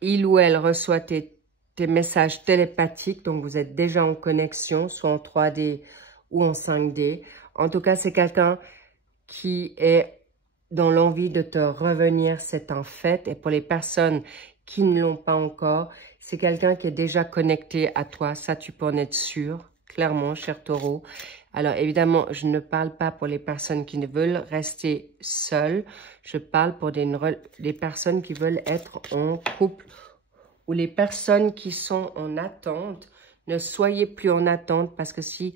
Il ou elle reçoit tes messages télépathiques, donc vous êtes déjà en connexion, soit en 3D ou en 5D. En tout cas, c'est quelqu'un qui est dans l'envie de te revenir, c'est un fait. Et pour les personnes qui ne l'ont pas encore, c'est quelqu'un qui est déjà connecté à toi. Ça, tu peux en être sûr, clairement, cher taureau. Alors, évidemment, je ne parle pas pour les personnes qui ne veulent rester seules. Je parle pour les personnes qui veulent être en couple ou les personnes qui sont en attente. Ne soyez plus en attente parce que si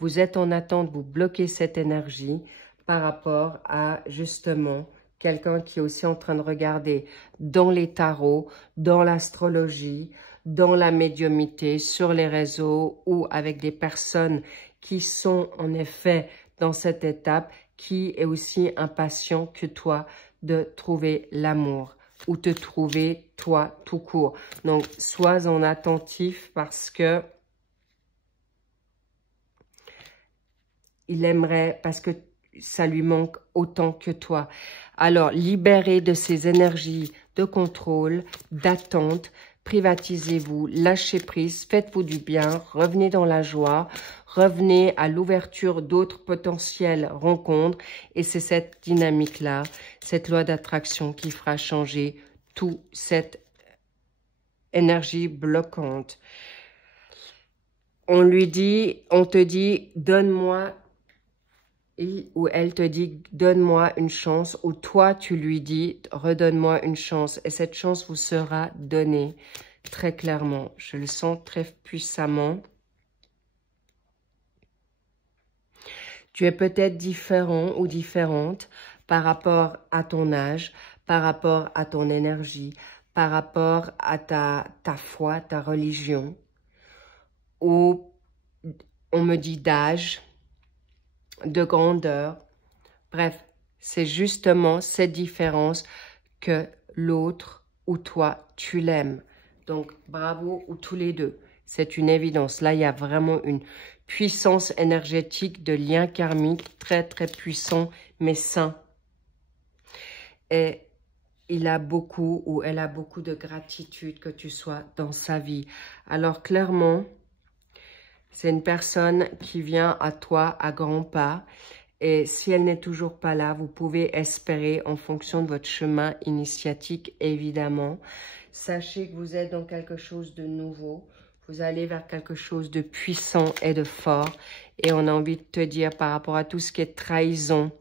vous êtes en attente, vous bloquez cette énergie par rapport à justement quelqu'un qui est aussi en train de regarder dans les tarots, dans l'astrologie, dans la médiumnité, sur les réseaux ou avec des personnes qui sont en effet dans cette étape, qui est aussi impatient que toi de trouver l'amour ou te trouver toi tout court. Donc, sois en attentif parce que il aimerait, parce que ça lui manque autant que toi. Alors, libérez de ces énergies de contrôle, d'attente, privatisez-vous, lâchez prise, faites-vous du bien, revenez dans la joie, revenez à l'ouverture d'autres potentielles rencontres. Et c'est cette dynamique-là, cette loi d'attraction qui fera changer toute cette énergie bloquante. On te dit, donne-moi, ou elle te dit, donne-moi une chance, ou toi, tu lui dis, redonne-moi une chance. Et cette chance vous sera donnée très clairement. Je le sens très puissamment. Tu es peut-être différent ou différente par rapport à ton âge, par rapport à ton énergie, par rapport à ta foi, ta religion. Ou on me dit d'âge, de grandeur. Bref, c'est justement cette différence que l'autre ou toi, tu l'aimes. Donc, bravo ou tous les deux. C'est une évidence. Là, il y a vraiment une puissance énergétique de lien karmique très, très puissant, mais sain. Et il a beaucoup ou elle a beaucoup de gratitude que tu sois dans sa vie. Alors, clairement, c'est une personne qui vient à toi à grands pas. Et si elle n'est toujours pas là, vous pouvez espérer en fonction de votre chemin initiatique, évidemment. Sachez que vous êtes dans quelque chose de nouveau. Vous allez vers quelque chose de puissant et de fort. Et on a envie de te dire par rapport à tout ce qui est trahison,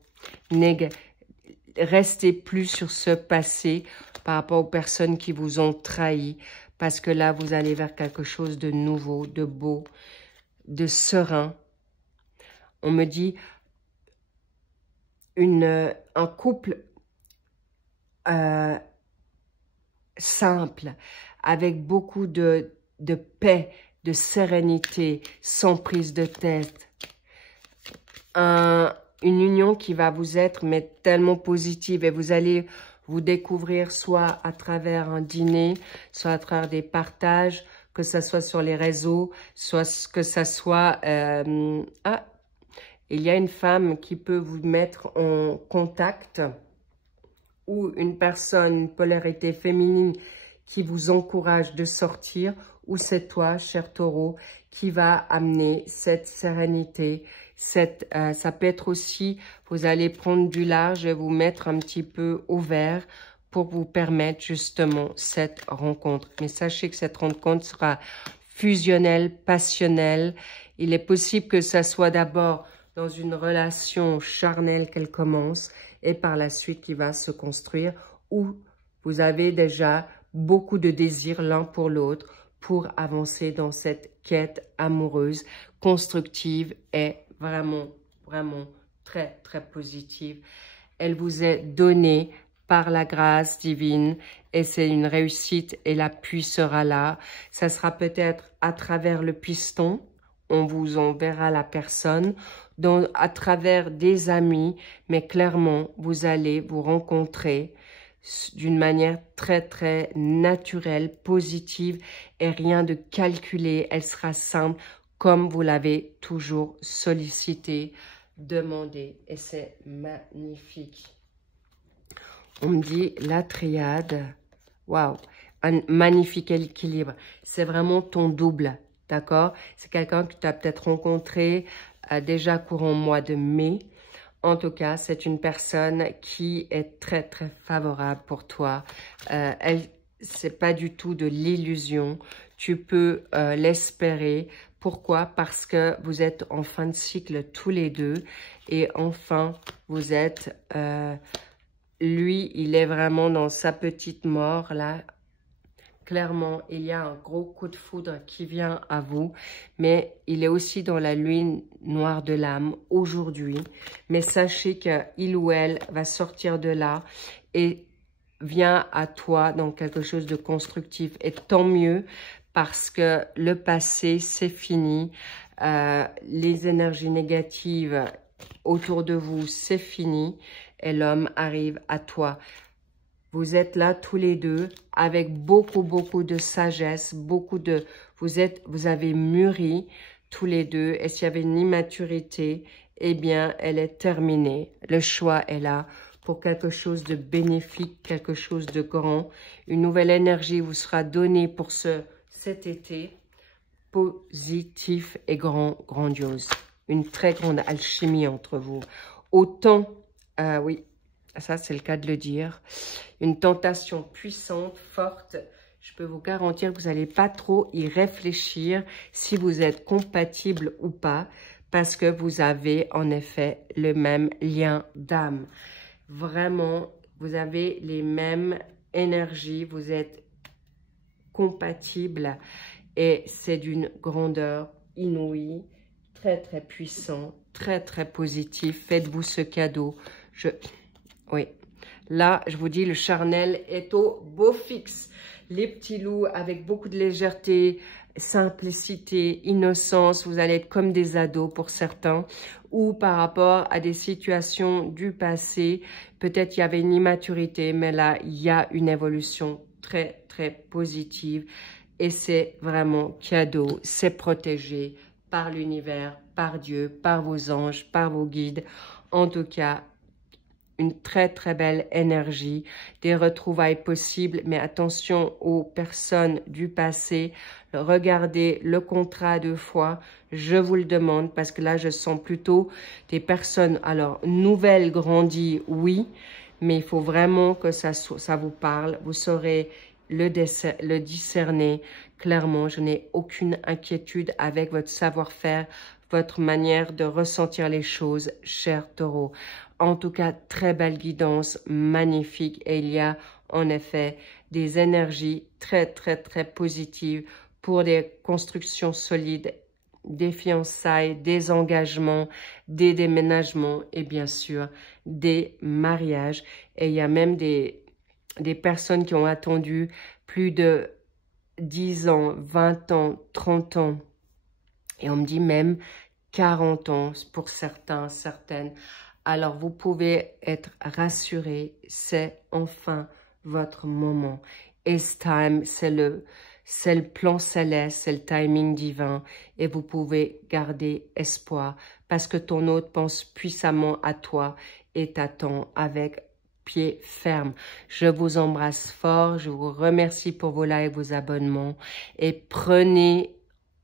restez plus sur ce passé par rapport aux personnes qui vous ont trahi. Parce que là, vous allez vers quelque chose de nouveau, de beau, de serein. On me dit un couple simple, avec beaucoup de paix, de sérénité, sans prise de tête. Une union qui va vous être mais tellement positive et vous allez vous découvrir soit à travers un dîner, soit à travers des partages, que ce soit sur les réseaux, soit que ce soit... il y a une femme qui peut vous mettre en contact ou une personne, une polarité féminine qui vous encourage de sortir, ou c'est toi, cher taureau, qui va amener cette sérénité. Ça peut être aussi, vous allez prendre du large et vous mettre un petit peu au vert pour vous permettre justement cette rencontre. Mais sachez que cette rencontre sera fusionnelle, passionnelle. Il est possible que ça soit d'abord dans une relation charnelle qu'elle commence et par la suite qui va se construire, où vous avez déjà beaucoup de désirs l'un pour l'autre pour avancer dans cette quête amoureuse, constructive et vraiment, vraiment très, très positive. Elle vous est donnée par la grâce divine et c'est une réussite et l'appui sera là. Ça sera peut-être à travers le piston, on vous enverra la personne, donc à travers des amis, mais clairement, vous allez vous rencontrer d'une manière très, très naturelle, positive et rien de calculé. Elle sera simple comme vous l'avez toujours sollicité, demandé et c'est magnifique. On me dit la triade, waouh, un magnifique équilibre. C'est vraiment ton double, d'accord? C'est quelqu'un que tu as peut-être rencontré déjà courant mois de mai. En tout cas, c'est une personne qui est très, très favorable pour toi. C'est pas du tout de l'illusion. Tu peux l'espérer. Pourquoi? Parce que vous êtes en fin de cycle tous les deux. Et enfin, vous êtes... lui, il est vraiment dans sa petite mort, là. Clairement, il y a un gros coup de foudre qui vient à vous, mais il est aussi dans la lune noire de l'âme aujourd'hui. Mais sachez qu'il ou elle va sortir de là et vient à toi dans quelque chose de constructif. Et tant mieux, parce que le passé, c'est fini. Les énergies négatives autour de vous, c'est fini. Et l'homme arrive à toi. Vous êtes là tous les deux avec beaucoup, beaucoup de sagesse, vous avez mûri tous les deux. Et s'il y avait une immaturité, eh bien, elle est terminée. Le choix est là pour quelque chose de bénéfique, quelque chose de grand. Une nouvelle énergie vous sera donnée pour cet été, positif et grandiose. Une très grande alchimie entre vous. Autant, oui, ça c'est le cas de le dire, une tentation puissante, forte. Je peux vous garantir que vous n'allez pas trop y réfléchir si vous êtes compatible ou pas, parce que vous avez en effet le même lien d'âme. Vraiment, vous avez les mêmes énergies, vous êtes compatibles et c'est d'une grandeur inouïe, très très puissant, très très positif. Faites-vous ce cadeau. Oui. Là, je vous dis, le charnel est au beau fixe. Les petits loups avec beaucoup de légèreté, simplicité, innocence. Vous allez être comme des ados pour certains. Ou par rapport à des situations du passé. Peut-être il y avait une immaturité, mais là, il y a une évolution très, très positive. Et c'est vraiment cadeau. C'est protégé par l'univers, par Dieu, par vos anges, par vos guides. En tout cas, une très très belle énergie, des retrouvailles possibles, mais attention aux personnes du passé. Regardez le contrat 2 fois, je vous le demande, parce que là je sens plutôt des personnes, alors nouvelles, grandies, oui, mais il faut vraiment que ça vous parle, vous saurez le discerner. Clairement, je n'ai aucune inquiétude avec votre savoir-faire, votre manière de ressentir les choses, cher taureau. En tout cas, très belle guidance, magnifique. Et il y a en effet des énergies très, très, très positives pour des constructions solides, des fiançailles, des engagements, des déménagements et bien sûr des mariages. Et il y a même des personnes qui ont attendu plus de 10 ans, 20 ans, 30 ans. Et on me dit même 40 ans pour certains, certaines. Alors, vous pouvez être rassurés, c'est enfin votre moment. It's time, c'est le plan céleste, c'est le timing divin. Et vous pouvez garder espoir parce que ton hôte pense puissamment à toi et t'attend avec pied ferme. Je vous embrasse fort, je vous remercie pour vos likes, vos abonnements et prenez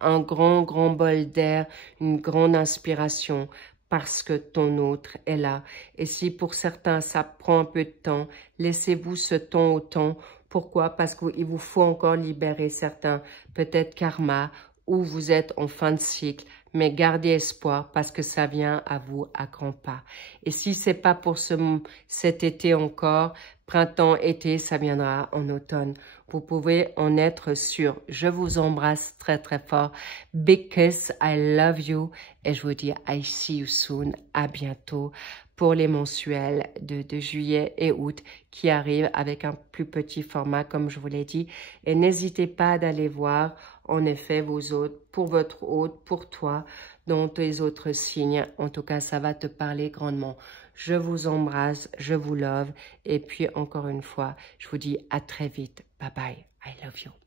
un grand bol d'air, une grande inspiration parce que ton autre est là. Et si pour certains, ça prend un peu de temps, laissez-vous ce temps au temps. Pourquoi? Parce qu'il vous faut encore libérer certains, peut-être karma, ou vous êtes en fin de cycle. Mais gardez espoir parce que ça vient à vous à grands pas. Et si c'est pas pour cet été encore, printemps, été, ça viendra en automne. Vous pouvez en être sûr. Je vous embrasse très très fort. Big kiss, I love you. Et je vous dis I see you soon. À bientôt pour les mensuels de juillet et août qui arrivent avec un plus petit format comme je vous l'ai dit. Et n'hésitez pas d'aller voir en effet vos hôtes, pour votre hôte, pour toi, dans tes autres signes. En tout cas, ça va te parler grandement. Je vous embrasse, je vous love. Et puis, encore une fois, je vous dis à très vite. Bye bye. I love you.